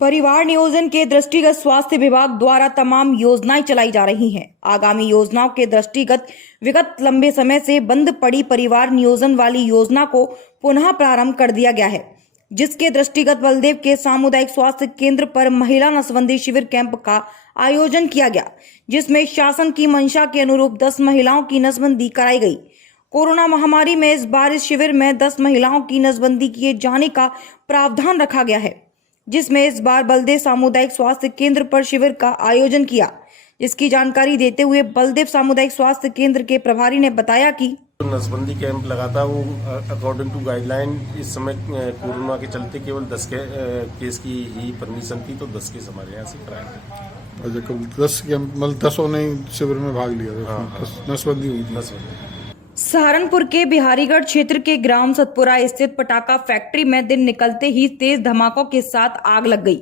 परिवार नियोजन के दृष्टिगत स्वास्थ्य विभाग द्वारा तमाम योजनाएं चलाई जा रही हैं। आगामी योजनाओं के दृष्टिगत विगत लंबे समय से बंद पड़ी परिवार नियोजन वाली योजना को पुनः प्रारंभ कर दिया गया है, जिसके दृष्टिगत बलदेव के सामुदायिक स्वास्थ्य केंद्र पर महिला नसबंदी शिविर कैंप का आयोजन किया गया, जिसमें शासन की मंशा के अनुरूप 10 महिलाओं की नसबंदी कराई गई। कोरोना महामारी में इस बार इस शिविर में 10 महिलाओं की नसबंदी किए जाने का प्रावधान रखा गया है, जिसमें इस बार बलदेव सामुदायिक स्वास्थ्य केंद्र पर शिविर का आयोजन किया। इसकी जानकारी देते हुए बलदेव सामुदायिक स्वास्थ्य केंद्र के प्रभारी ने बताया कि नसबंदी कैंप लगा था वो अकॉर्डिंग टू गाइडलाइन इस समय कोरोना के चलते केवल 10 केस की ही परमिशन थी, तो 10 केस हमारे यहाँ से कराए थे। 10 कैंप मतलब 10 ने शिविर में भाग लिया था। नसबंदी हुई थी। सहारनपुर के बिहारीगढ़ क्षेत्र के ग्राम सतपुरा स्थित पटाखा फैक्ट्री में दिन निकलते ही तेज धमाकों के साथ आग लग गई।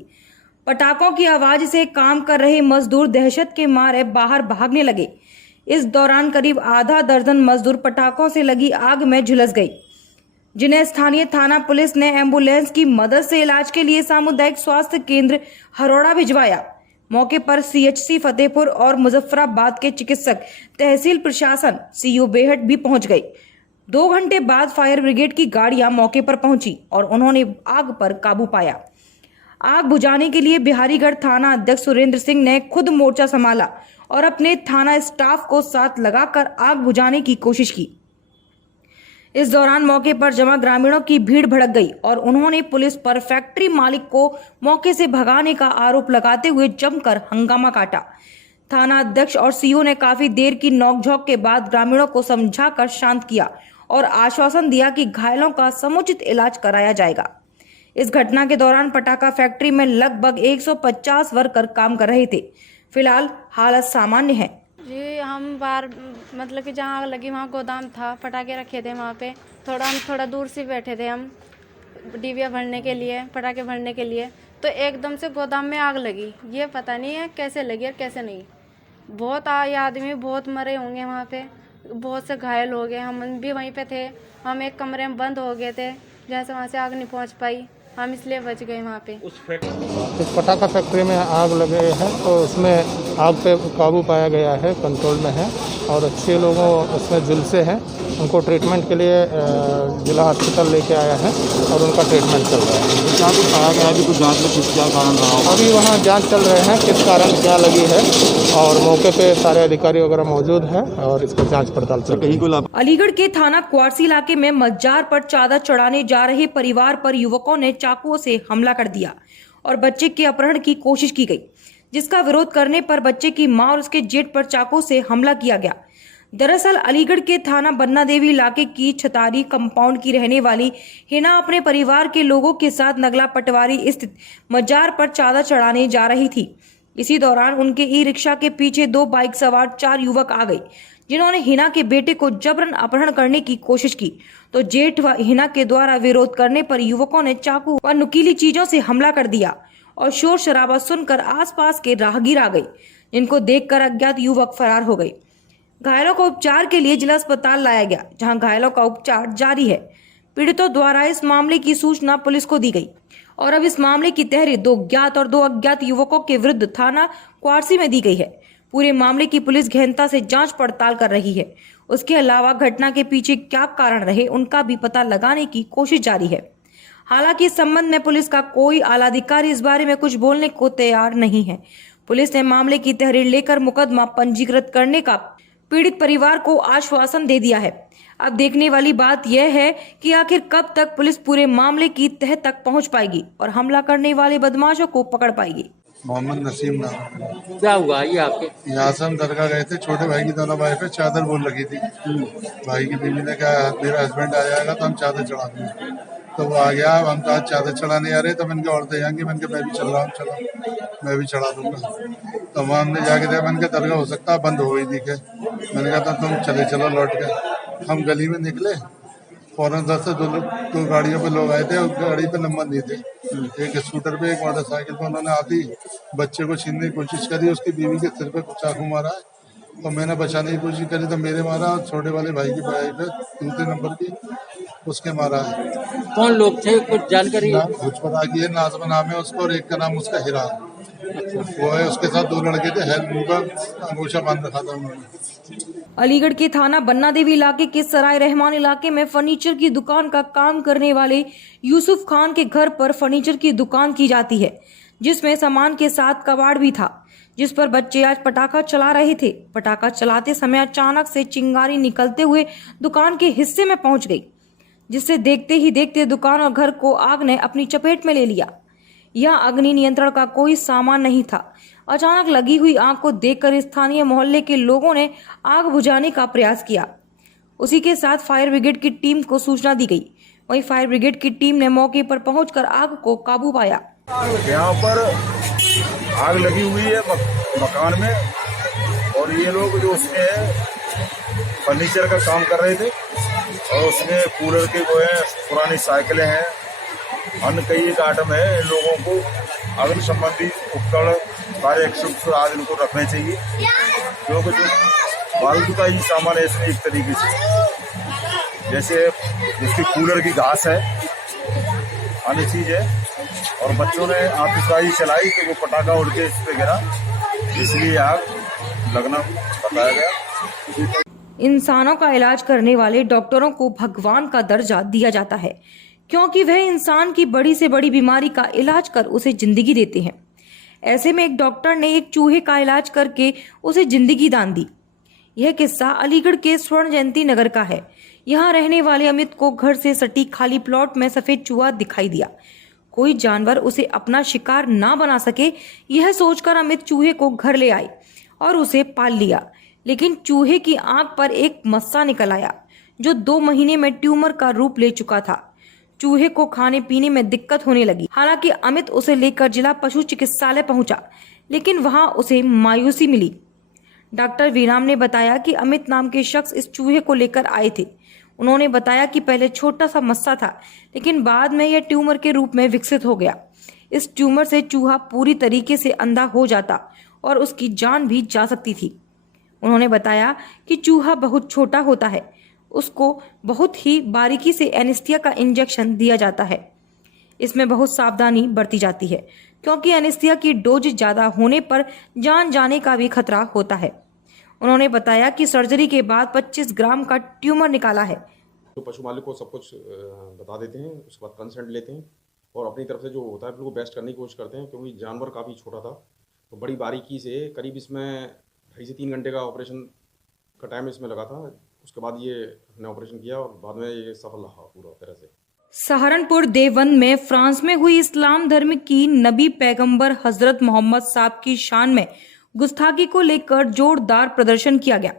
पटाखों की आवाज से काम कर रहे मजदूर दहशत के मारे बाहर भागने लगे। इस दौरान करीब आधा दर्जन मजदूर पटाखों से लगी आग में झुलस गई, जिन्हें स्थानीय थाना पुलिस ने एम्बुलेंस की मदद से इलाज के लिए सामुदायिक स्वास्थ्य केंद्र हरोड़ा भिजवाया। मौके पर सीएचसी फतेहपुर और मुजफ्फराबाद के चिकित्सक, तहसील प्रशासन, सीओ बेहट भी पहुंच गए। 2 घंटे बाद फायर ब्रिगेड की गाड़ियां मौके पर पहुंची और उन्होंने आग पर काबू पाया। आग बुझाने के लिए बिहारीगढ़ थाना अध्यक्ष सुरेंद्र सिंह ने खुद मोर्चा संभाला और अपने थाना स्टाफ को साथ लगाकर आग बुझाने की कोशिश की। इस दौरान मौके पर जमा ग्रामीणों की भीड़ भड़क गई और उन्होंने पुलिस पर फैक्ट्री मालिक को मौके से भगाने का आरोप लगाते हुए जमकर हंगामा काटा। थाना अध्यक्ष और सीओ ने काफी देर की नोकझोंक के बाद ग्रामीणों को समझाकर शांत किया और आश्वासन दिया कि घायलों का समुचित इलाज कराया जाएगा। इस घटना के दौरान पटाखा फैक्ट्री में लगभग 150 वर्कर काम कर रहे थे। फिलहाल हालत सामान्य है। जी, हम बाहर मतलब कि जहाँ आग लगी वहाँ गोदाम था, पटाखे रखे थे वहाँ पे। हम थोड़ा दूर से बैठे थे, हम डिबिया भरने के लिए, पटाखे भरने के लिए, तो एकदम से गोदाम में आग लगी। ये पता नहीं है कैसे लगी और कैसे नहीं। बहुत आदमी बहुत मरे होंगे वहाँ पे, बहुत से घायल हो गए। हम भी वहीं पे थे, हम एक कमरे में बंद हो गए थे, जैसे वहाँ से आग नहीं पहुँच पाई, हम इसलिए बच गए वहाँ पे। इस पटाखा फैक्ट्री में आग लगे हैं, तो उसमें आग पे काबू पाया गया है, कंट्रोल में है और 6 लोगों उसमें झुलसे हैं। उनको ट्रीटमेंट के लिए जिला अस्पताल लेके आया है और उनका ट्रीटमेंट चल रहा है। क्या कुछ कहा गया अभी कुछ जांच में किस क्या कारण रहा? अभी वहाँ जांच चल रहे हैं किस कारण क्या लगी है और मौके पे सारे अधिकारी वगैरह मौजूद हैं और इसको जांच पड़ताल चल रही है। अलीगढ़ के थाना क्वारसी इलाके में मजार पर चादर चढ़ाने जा रहे परिवार पर युवकों ने चाकुओं से हमला कर दिया और बच्चे के अपहरण की कोशिश की गई, जिसका विरोध करने पर बच्चे की मां और उसके जेठ पर चाकू से हमला किया गया। दरअसल अलीगढ़ के थाना बन्ना देवी इलाके की छतारी कंपाउंड की रहने वाली हिना अपने परिवार के लोगों के साथ नगला पटवारी स्थित मजार पर चादर चढ़ाने जा रही थी। इसी दौरान उनके ई रिक्शा के पीछे 2 बाइक सवार 4 युवक आ गए, जिन्होंने हिना के बेटे को जबरन अपहरण करने की कोशिश की, तो जेठ व हिना के द्वारा विरोध करने पर युवकों ने चाकू व नुकीली चीजों से हमला कर दिया और शोर शराबा सुनकर आसपास के राहगीर आ गए, जिनको देखकर अज्ञात युवक फरार हो गए। घायलों को उपचार के लिए जिला अस्पताल लाया गया, जहां घायलों का उपचार जारी है। पीड़ितों द्वारा इस मामले की सूचना पुलिस को दी गई और अब इस मामले की तहरीर 2 ज्ञात और 2 अज्ञात युवकों के विरुद्ध थाना क्वारसी में दी गई है। पूरे मामले की पुलिस गहनता से जांच पड़ताल कर रही है। उसके अलावा घटना के पीछे क्या कारण रहे, उनका भी पता लगाने की कोशिश जारी है। हालांकि इस संबंध में पुलिस का कोई आला अधिकारी इस बारे में कुछ बोलने को तैयार नहीं है। पुलिस ने मामले की तहरीर लेकर मुकदमा पंजीकृत करने का पीड़ित परिवार को आश्वासन दे दिया है। अब देखने वाली बात यह है कि आखिर कब तक पुलिस पूरे मामले की तह तक पहुंच पाएगी और हमला करने वाले बदमाशों को पकड़ पाएगी। मोहम्मद नसीम नाम। क्या हुआ ये आपके? यहाँ से हम दरगाह गए थे, छोटे भाई की दोनों भाई पे चादर बोल रखी थी। भाई की बीवी ने कहा मेरा हस्बैंड आ जाएगा तो हम चादर चढ़ा देंगे, तो वो आ गया। हम तो आज चादर चढ़ाने आ रहे, तो मैंने औरतें जाएंगी, मैंने मैं भी चल रहा हूँ, चलो मैं भी चढ़ा दूंगा। तो वहाँ हमने जाके देखा, मैंने कहा दरगाह हो सकता है बंद हो गई थी। मैंने कहा था तुम चले चलो लौट के। हम गली में निकले, फौरन 10 से 2 गाड़ियों पे लोग आए थे और गाड़ी पे नंबर नहीं थे। एक स्कूटर पे, एक मोटरसाइकिल पे। उन्होंने आती बच्चे को छीनने की कोशिश करी, उसकी बीवी के सिर पे चाकू मारा और मैंने बचाने की कोशिश करी तो मेरे मारा, और छोटे वाले भाई की पे 2 नंबर की उसके मारा है। कौन लोग थे, कुछ जानकारी? ना कुछ पता की है, नाजमा नाम है उसका और एक का नाम उसका हिरा, वो है। उसके साथ 2 लड़के थे, हेल्प मुंह का अंगूठा बांध रखा था उन्होंने। अलीगढ़ के थाना बन्ना देवी इलाके के सराय रहमान इलाके में फर्नीचर की दुकान का काम करने वाले यूसुफ खान के घर पर फर्नीचर की दुकान की जाती है, जिसमें सामान के साथ कबाड़ भी था, जिस पर बच्चे आज पटाखा चला रहे थे। पटाखा चलाते समय अचानक से चिंगारी निकलते हुए दुकान के हिस्से में पहुंच गई, जिससे देखते ही देखते दुकान और घर को आग ने अपनी चपेट में ले लिया। यह अग्नि नियंत्रण का कोई सामान नहीं था। अचानक लगी हुई आग को देखकर स्थानीय मोहल्ले के लोगों ने आग बुझाने का प्रयास किया। उसी के साथ फायर ब्रिगेड की टीम को सूचना दी गई। वहीं फायर ब्रिगेड की टीम ने मौके पर पहुंचकर आग को काबू पाया। यहाँ पर आग लगी हुई है मकान में, और ये लोग जो उसमें फर्नीचर का काम कर रहे थे, और उसमें कूलर के वो है, पुरानी साइकिलें हैं, अन्य कई एक आइटम है। इन लोगों को अग्नि संबंधी उपकरण सारे एक्सेप्ट आज इनको रखने चाहिए, क्योंकि जो फालतू का ही सामान है इसमें एक तरीके से, जैसे जिसकी कूलर की घास है, अन्य चीज है, और बच्चों ने आतिशबाजी चलाई कि वो पटाखा उड़ के इस पे गिरा, इसलिए आग लगना बताया गया। इंसानों का इलाज करने वाले डॉक्टरों को भगवान का दर्जा दिया जाता है, क्योंकि वह इंसान की बड़ी से बड़ी बीमारी का इलाज कर उसे जिंदगी देते हैं। ऐसे में एक डॉक्टर ने एक चूहे का इलाज करके उसे जिंदगी दान दी। यह किस्सा अलीगढ़ के स्वर्ण जयंती नगर का है। यहाँ रहने वाले अमित को घर से सटी खाली प्लॉट में सफेद चूहा दिखाई दिया। कोई जानवर उसे अपना शिकार ना बना सके, यह सोचकर अमित चूहे को घर ले आए और उसे पाल लिया। लेकिन चूहे की आंख पर एक मस्सा निकल आया, जो 2 महीने में ट्यूमर का रूप ले चुका था। चूहे को खाने पीने में दिक्कत होने लगी। हालांकि अमित उसे लेकर जिला पशु चिकित्सालय पहुंचा, लेकिन वहां उसे मायूसी मिली। डॉक्टर वीराम ने बताया कि अमित नाम के शख्स इस चूहे को लेकर आए थे। उन्होंने बताया कि पहले छोटा सा मस्सा था, लेकिन बाद में यह ट्यूमर के रूप में विकसित हो गया। इस ट्यूमर से चूहा पूरी तरीके से अंधा हो जाता और उसकी जान भी जा सकती थी। उन्होंने बताया कि चूहा बहुत छोटा होता है, उसको बहुत ही बारीकी से एनेस्थीसिया का इंजेक्शन दिया जाता है। इसमें बहुत सावधानी बरती जाती है, क्योंकि एनेस्थीसिया की डोज ज्यादा होने पर जान जाने का भी खतरा होता है। उन्होंने बताया कि सर्जरी के बाद 25 ग्राम का ट्यूमर निकाला है। तो पशु मालिक को सब कुछ बता देते हैं, उसके बाद कंसेंट लेते हैं और अपनी तरफ से जो होता है बिल्कुल बेस्ट करने की कोशिश करते हैं, क्योंकि जानवर काफ़ी छोटा था, तो बड़ी बारीकी से करीब इसमें 2.5 से 3 घंटे का ऑपरेशन का टाइम इसमें लगा था। उसके बाद ये हमने ऑपरेशन किया और बाद में ये सफल रहा पूरा तरह से। सहारनपुर देवबंद में फ्रांस में हुई इस्लाम धर्म की नबी पैगंबर हजरत मोहम्मद साहब की शान में गुस्ताखी को लेकर जोरदार प्रदर्शन किया गया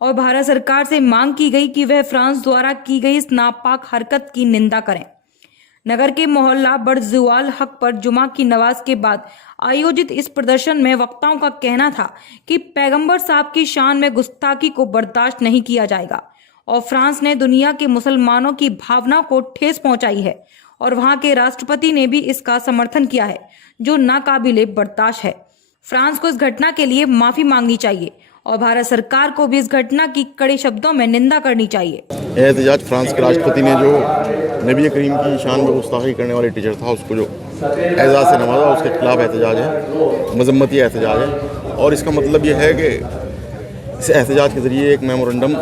और भारत सरकार से मांग की गई कि वह फ्रांस द्वारा की गई इस नापाक हरकत की निंदा करें। नगर के मोहल्ला बड़जुआल हक पर जुमा की नमाज के बाद आयोजित इस प्रदर्शन में वक्ताओं का कहना था कि पैगंबर साहब की शान में गुस्ताखी को बर्दाश्त नहीं किया जाएगा और फ्रांस ने दुनिया के मुसलमानों की भावना को ठेस पहुंचाई है और वहां के राष्ट्रपति ने भी इसका समर्थन किया है, जो नाकाबिले बर्दाश्त है। फ्रांस को इस घटना के लिए माफी मांगनी चाहिए और भारत सरकार को भी इस घटना की कड़े शब्दों में निंदा करनी चाहिए। एहतजाज फ्रांस के राष्ट्रपति ने जो नबी करीम की शान में गुस्ताखी करने वाले टीचर था उसको जो एजाज से नवाजा, उसके खिलाफ एहतजाज है, मजम्मती एहतजाज है। और इसका मतलब ये है कि इस एहतजाज के ज़रिए एक मेमोरेंडम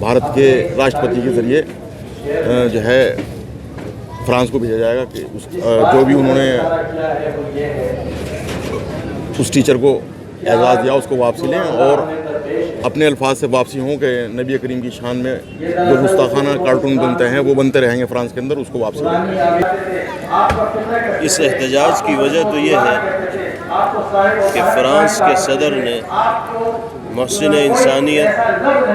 भारत के राष्ट्रपति के ज़रिए जो है फ्रांस को भेजा जाएगा कि जो भी उन्होंने उस टीचर को एजाज़ दिया उसको वापसी लें और अपने अल्फाज से वापसी हों कि नबी करीम की शान में जो गुस्ताखाना कार्टून बनते हैं वो बनते रहेंगे फ्रांस के अंदर, उसको वापसी लें। इस एहतजाज की वजह तो ये है कि फ्रांस के सदर ने महसिन इंसानियत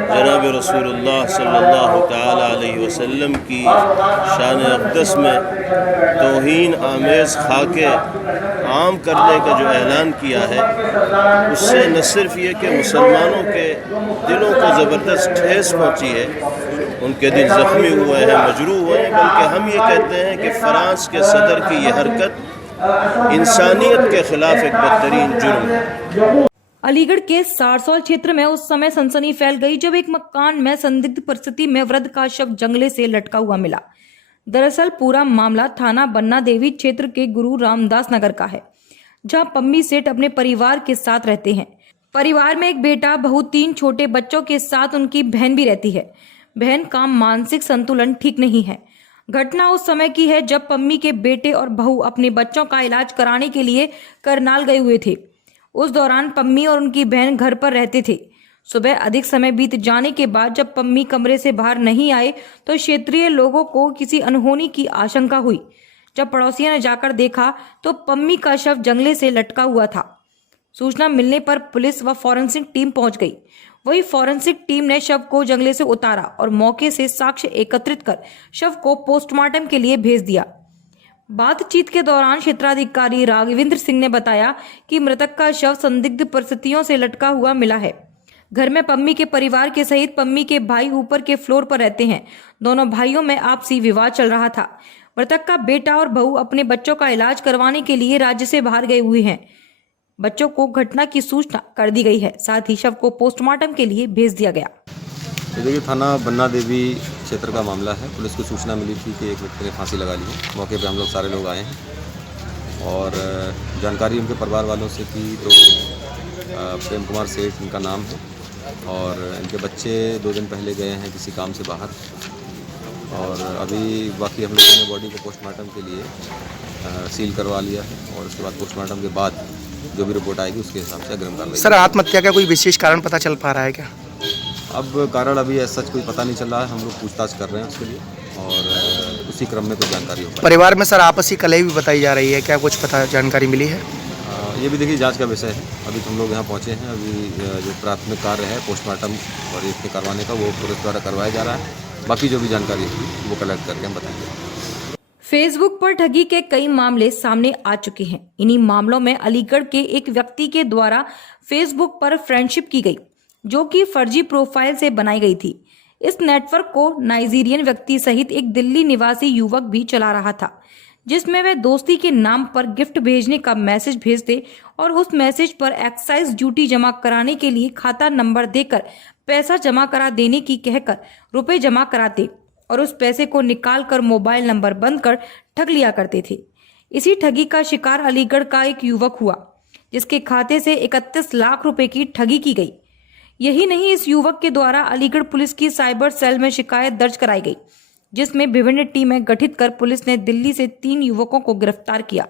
जनाब रसूलुल्लाह सल्लल्लाहु तआला अलैहि वसल्लम की शान अक़दस में तौहीन आमेज़ खाके आम करने का जो ऐलान किया है, उससे न सिर्फ ये कि मुसलमानों के दिलों को ज़बरदस्त ठेस पहुँची है, उनके दिल ज़ख्मी हुए हैं, मजरूह हुए हैं, बल्कि हम ये कहते हैं कि फ्रांस के सदर की ये हरकत इंसानियत के ख़िलाफ़ एक बदतरीन जुर्म है। अलीगढ़ के सारसौल क्षेत्र में उस समय सनसनी फैल गई जब एक मकान में संदिग्ध परिस्थिति में वृद्ध का शव जंगले से लटका हुआ मिला। दरअसल पूरा मामला थाना बन्ना देवी क्षेत्र के गुरु रामदास नगर का है, जहां पम्मी सेठ अपने परिवार के साथ रहते हैं। परिवार में एक बेटा, बहू, 3 छोटे बच्चों के साथ उनकी बहन भी रहती है। बहन का मानसिक संतुलन ठीक नहीं है। घटना उस समय की है जब पम्मी के बेटे और बहू अपने बच्चों का इलाज कराने के लिए करनाल गए हुए थे। उस दौरान पम्मी और उनकी बहन घर पर रहते थे। सुबह अधिक समय बीत जाने के बाद जब पम्मी कमरे से बाहर नहीं आए तो क्षेत्रीय लोगों को किसी अनहोनी की आशंका हुई। जब पड़ोसियों ने जाकर देखा तो पम्मी का शव जंगले से लटका हुआ था। सूचना मिलने पर पुलिस व फॉरेंसिक टीम पहुंच गई। वही फॉरेंसिक टीम ने शव को जंगले से उतारा और मौके से साक्ष्य एकत्रित कर शव को पोस्टमार्टम के लिए भेज दिया। बातचीत के दौरान क्षेत्राधिकारी राघवेंद्र सिंह ने बताया कि मृतक का शव संदिग्ध परिस्थितियों से लटका हुआ मिला है। घर में पम्मी के परिवार के सहित पम्मी के भाई ऊपर के फ्लोर पर रहते हैं। दोनों भाइयों में आपसी विवाद चल रहा था। मृतक का बेटा और बहू अपने बच्चों का इलाज करवाने के लिए राज्य से बाहर गए हुए हैं। बच्चों को घटना की सूचना कर दी गई है, साथ ही शव को पोस्टमार्टम के लिए भेज दिया गया। देखिए, थाना बन्ना देवी क्षेत्र का मामला है। पुलिस को सूचना मिली थी कि एक व्यक्ति ने फांसी लगा ली है। मौके पे हम लोग सारे लोग आए हैं और जानकारी उनके परिवार वालों से की तो प्रेम कुमार सेठ इनका नाम है और इनके बच्चे 2 दिन पहले गए हैं किसी काम से बाहर और अभी बाकी हम लोगों ने बॉडी को पोस्टमार्टम के लिए सील करवा लिया है और उसके बाद पोस्टमार्टम के बाद जो भी रिपोर्ट आएगी उसके हिसाब से अग्रिम कार्रवाई। सर, आत्महत्या का कोई विशेष कारण पता चल पा रहा है क्या? अब कारण अभी ऐसा कोई पता नहीं चल रहा है। हम लोग पूछताछ कर रहे हैं उसके लिए और उसी क्रम में कुछ जानकारी होगी। परिवार में सर आपसी कलह भी बताई जा रही है, क्या कुछ पता जानकारी मिली है? ये भी देखिए जांच का विषय है। अभी हम लोग यहाँ पहुँचे हैं। अभी जो प्राथमिक कार्य है पोस्टमार्टम और इसके करवाने का वो पुलिस द्वारा करवाया जा रहा है। बाकी जो भी जानकारी होगी वो कलेक्ट करके हम बताएंगे। फेसबुक पर ठगी के कई मामले सामने आ चुके हैं। इन्हीं मामलों में अलीगढ़ के एक व्यक्ति के द्वारा फेसबुक पर फ्रेंडशिप की गई, जो कि फर्जी प्रोफाइल से बनाई गई थी। इस नेटवर्क को नाइजीरियन व्यक्ति सहित एक दिल्ली निवासी युवक भी चला रहा था, जिसमें वे दोस्ती के नाम पर गिफ्ट भेजने का मैसेज भेजते और उस मैसेज पर एक्साइज ड्यूटी जमा कराने के लिए खाता नंबर देकर पैसा जमा करा देने की कहकर रुपए जमा कराते और उस पैसे को निकाल कर मोबाइल नंबर बंद कर ठग लिया करते थे। इसी ठगी का शिकार अलीगढ़ का एक युवक हुआ, जिसके खाते से 31 लाख रुपए की ठगी की गई। यही नहीं, इस युवक के द्वारा अलीगढ़ पुलिस की साइबर सेल में शिकायत दर्ज कराई गई, जिसमें विभिन्न टीमें गठित कर पुलिस ने दिल्ली से 3 युवकों को गिरफ्तार किया,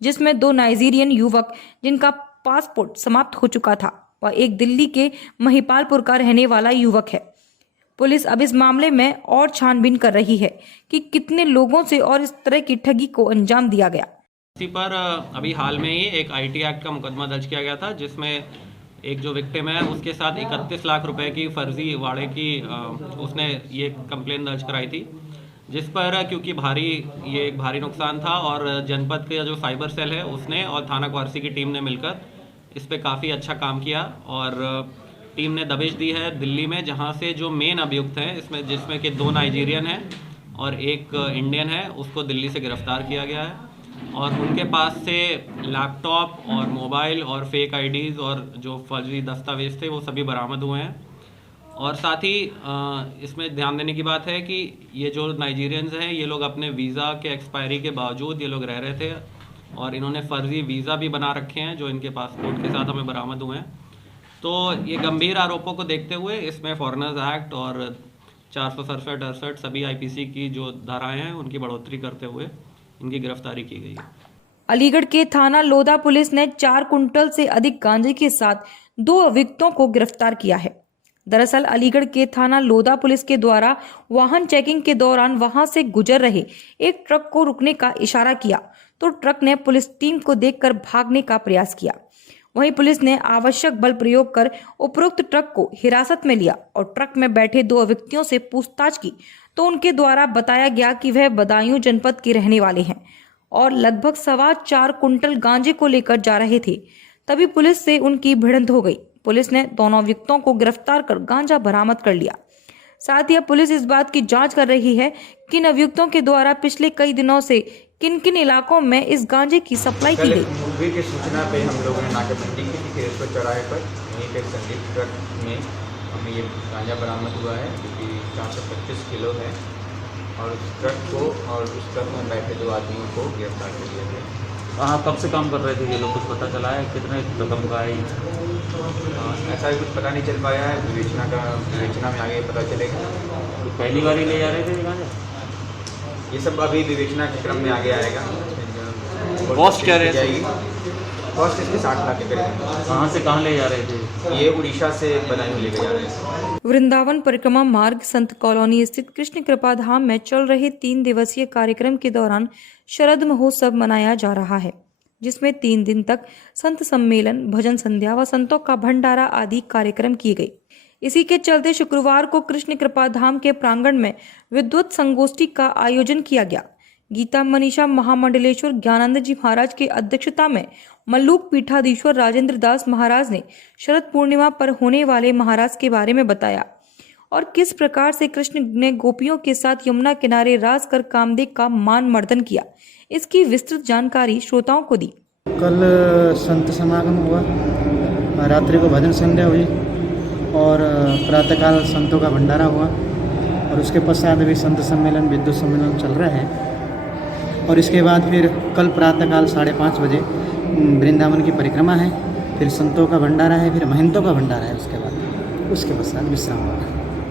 जिसमें 2 नाइजीरियन युवक जिनका पासपोर्ट समाप्त हो चुका था और एक दिल्ली के महिपालपुर का रहने वाला युवक है। पुलिस अब इस मामले में और छानबीन कर रही है कि कितने लोगों से और इस तरह की ठगी को अंजाम दिया गया। इसी पर अभी हाल में ही एक आईटी एक्ट का मुकदमा दर्ज किया गया था, जिसमें एक जो विक्टिम है उसके साथ 31 लाख रुपए की फर्जी वाड़े की उसने ये कंप्लेन दर्ज कराई थी, जिस पर क्योंकि ये एक भारी नुकसान था और जनपद के जो साइबर सेल है उसने और थाना क्वारसी की टीम ने मिलकर इस पर काफ़ी अच्छा काम किया और टीम ने दबिश दी है दिल्ली में, जहां से जो मेन अभियुक्त हैं इसमें जिसमें कि 2 नाइजीरियन हैं और एक इंडियन है, उसको दिल्ली से गिरफ्तार किया गया है और उनके पास से लैपटॉप और मोबाइल और फेक आईडीज़ और जो फर्जी दस्तावेज थे वो सभी बरामद हुए हैं। और साथ ही इसमें ध्यान देने की बात है कि ये जो नाइजीरियंस हैं ये लोग अपने वीज़ा के एक्सपायरी के बावजूद ये लोग रह रहे थे और इन्होंने फर्जी वीज़ा भी बना रखे हैं जो इनके पासपोर्ट के साथ हमें बरामद हुए हैं। तो ये गंभीर आरोपों को देखते हुए इसमें फॉरेनर्स एक्ट और 467-68 सभी आईपीसी की जो धाराएं हैं उनकी बढ़ोतरी करते हुए इनकी गिरफ्तारी की गई है। अलीगढ़ के थाना लोधा पुलिस ने 4 कुंटल से अधिक गांजे के साथ 2 अभियुक्तों को गिरफ्तार किया है। दरअसल अलीगढ़ के थाना लोधा पुलिस के द्वारा वाहन चेकिंग के दौरान वहां से गुजर रहे एक ट्रक को रुकने का इशारा किया तो ट्रक ने पुलिस टीम को देखकर भागने का प्रयास किया। वहीं पुलिस ने आवश्यक बल प्रयोग कर उपरोक्त ट्रक को हिरासत में लिया और ट्रक में बैठे 2 व्यक्तियों से पूछताछ की तो उनके द्वारा बताया गया कि वह बदायूं जनपद के रहने वाले हैं और लगभग 4.25 कुंटल गांजे को लेकर जा रहे थे। तभी पुलिस से उनकी भिड़ंत हो गई। पुलिस ने दोनों व्यक्तियों को गिरफ्तार कर गांजा बरामद कर लिया। साथ ही अब पुलिस इस बात की जांच कर रही है कि इन अभियुक्तों के द्वारा पिछले कई दिनों से किन किन इलाकों में इस गांजे की सप्लाई की गई। मुखबिर की सूचना पे हम लोगों ने नाकेबंदी की थी फिरोजपुर चौराहे पर। वहीं पे संदिग्ध ट्रक में हमें ये गांजा बरामद हुआ है जो कि 425 किलो है और उस ट्रक को और उस ट्रक में बैठे 2 आदमियों को गिरफ्तार कर लिया गया। वहाँ कब से काम कर रहे थे ये लोग, कुछ पता चला है कितने रकम का है? ऐसा भी कुछ पता नहीं चल पाया है, विवेचना में आगे पता चलेगा। तो पहली बार ही ले जा रहे थे ये गांजा? ये सब अभी विवेचना के क्रम में आगे आएगा। कॉस्ट क्या रहेगी? कॉस्ट इसके 60 लाख के करीब। कहाँ से कहाँ ले जा रहे थे? ये उड़ीसा से बदायूं लेके जा रहे हैं। वृंदावन परिक्रमा मार्ग संत कॉलोनी स्थित कृष्ण कृपा धाम में चल रहे 3 दिवसीय कार्यक्रम के दौरान शरद महोत्सव मनाया जा रहा है, जिसमें 3 दिन तक संत सम्मेलन, भजन संध्या व संतों का भंडारा आदि कार्यक्रम किए गए। इसी के चलते शुक्रवार को कृष्ण कृपा धाम के प्रांगण में विद्वत संगोष्ठी का आयोजन किया गया। गीता मनीषा महामंडलेश्वर ज्ञानानंद जी महाराज की अध्यक्षता में मल्लूक पीठाधीश्वर राजेंद्र दास महाराज ने शरद पूर्णिमा पर होने वाले महाराज के बारे में बताया और किस प्रकार से कृष्ण ने गोपियों के साथ यमुना किनारे रास कर कामदेव का मान मर्दन किया, इसकी विस्तृत जानकारी श्रोताओं को दी। कल संत समागम हुआ, रात्रि को भजन संध्या हुई और प्रातःकाल संतों का भंडारा हुआ और उसके पश्चात भी संत सम्मेलन, विद्वत सम्मेलन चल रहा है और इसके बाद फिर कल प्रातःकाल 5:30 बजे वृंदावन की परिक्रमा है, फिर संतों का भंडारा है, फिर महंतों का भंडारा है, उसके बाद उसके पश्चात विश्राम होगा।